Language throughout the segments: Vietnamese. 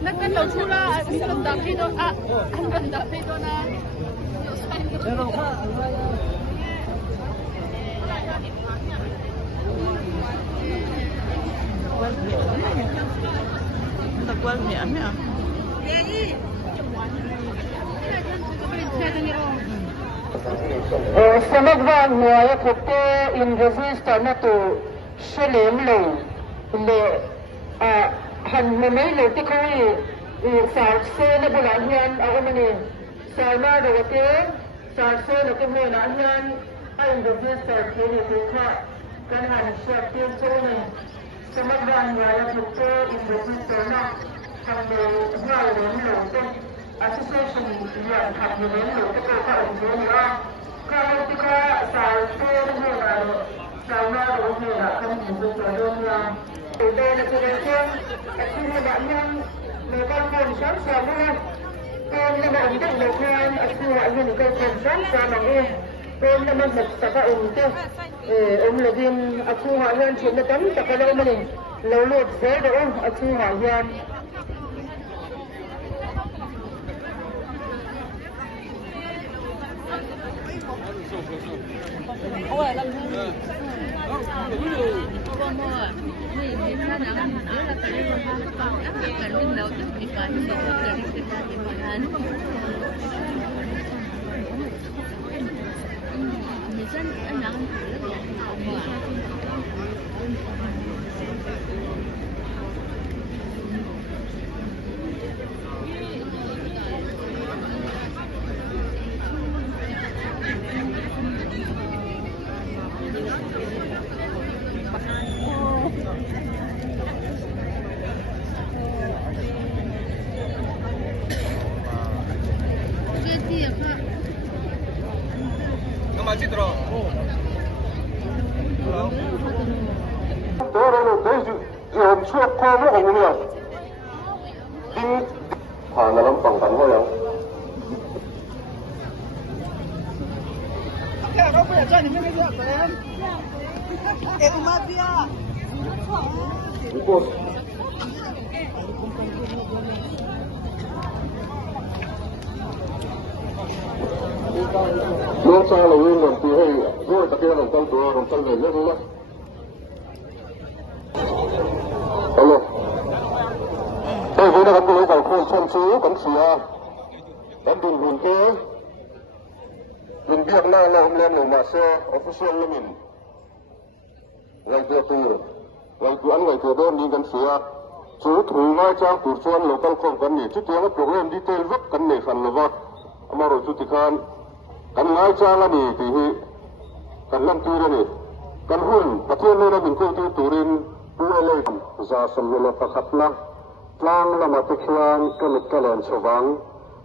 那跟老出了，跟打飞多啊，跟打飞多呢。那关面没有？Samagvan Noya Kote in resistor na to Shalem Low le Han Mamelo Tikoi Sarse na Bulahian Aumani Sarma Dawate Sarse na Kumanahian in resistor Kini Tuka Kanhan Shakti Tony Samagvan Noya Kote in resistor na Han Mamelo Low Association yang hadirin untuk kita Indonesia. Kalau kita salur hela, salur hela kan itu sahaja. Dan kemudian akhirnya banyak mereka konsen sama. Dan nama untuk mereka akhirnya mereka konsen sama ini. Dan nama mereka untuk lebih akhirnya yang cuma kami tak ada mana. Lalu saya akhirnya yang Ôi, làm gì? Cô mua à? Mình đi ra đó là cái này còn áp dụng cần đứng đầu tức thì cần đi ra thì mọi người người dân ăn nắng suốt qua với anh nhiều đi hàng là lắm bằng tấn thôi không? Cái đó phải cho những cái việc của em. Em mà bia. Lúc sau là nguyên còn từ hay rồi ta kia đồng tâm về rất lắm. Alo. Đây với nó có vào khu chân chú cấm xìa. Đánh đừng hồn kế. Mình biết là hôm lên lồng mà xe official là mình. Ngày kia từ ăn ngày kia đơn đi cấm xìa. Chú thử ngay trang tủ xuân local không cần nhỉ. Chứ tiếng cái program detail rất cần nhỉ phần là vọt. Mà rồi chú tịch khan. Cần ngay trang là nhỉ thì cần làm tư ra nhỉ. Cần hôn. Và thiên lên là mình câu tư tủ rin. Bualay za samula pakatna tlang lama tikhian kamit kalen chawang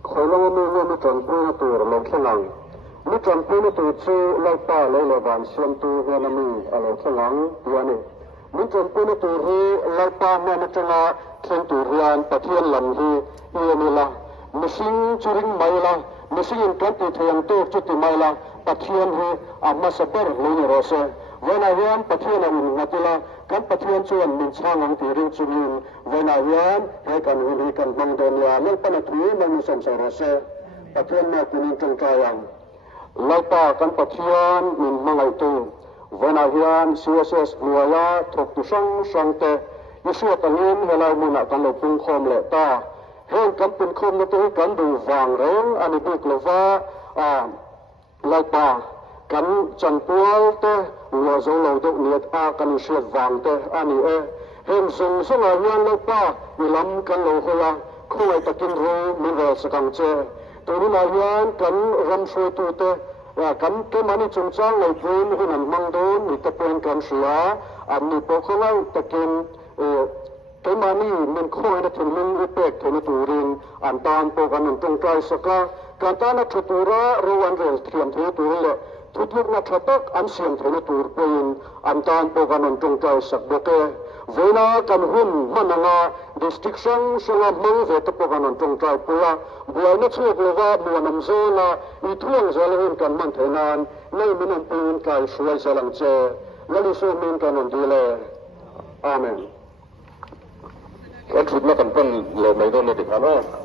khoilong mi tranpuna tur lokhelang mi tranpuna tur chu laipa leileban siam tu henami alokhelang tiani mi tranpuna tur hi laipa manatanga thlen tur hian pathian lam hi ianila missing churing maila missing in 20 thayang tu chuti maila pathian hi amma sabar leini rose vena hian pathian an ngatila kan pathian chuan min changong ti ring chumin vena hian he kan hi kan bang don ya lel pana thui man som sa rose pathian ma kunin tong kayang laipa kan pathian min mangai tu vena hian css nuaya thok tu sang te yesu tanin helai muna kan lo pung khom le ta hen kan pun khom na te kan du wang reng ani bik lova laipa kan chan pual te lo zo lo dok niat a kan siat wang te ani hem sung sung a hian lo pa milam kan lo hola khoi takin ro min ro sakang che to ni ma hian kan ram soi tu te kan ke mani chung chang lo pun hun an mang don ni te pen kan sia an ni po khoi takin ke mani min khoi na thun min repek thon turin an tan po kan tung kai saka kan ta na thutura ro an rel thiam thu tu le thutuk na thatak an siam thona tur pein an tan po kan tung kai sak boke vena kan hun mananga distinction sunga mang ve te po kan tung kai pula buai na chuk lova buanam zona I thuang zalhin kan man thenan nei minan pin kai suai salang che lali so min kan on dile amen คิดมากันเพิ่นเลยไม่โดนเลยติดขาเนาะ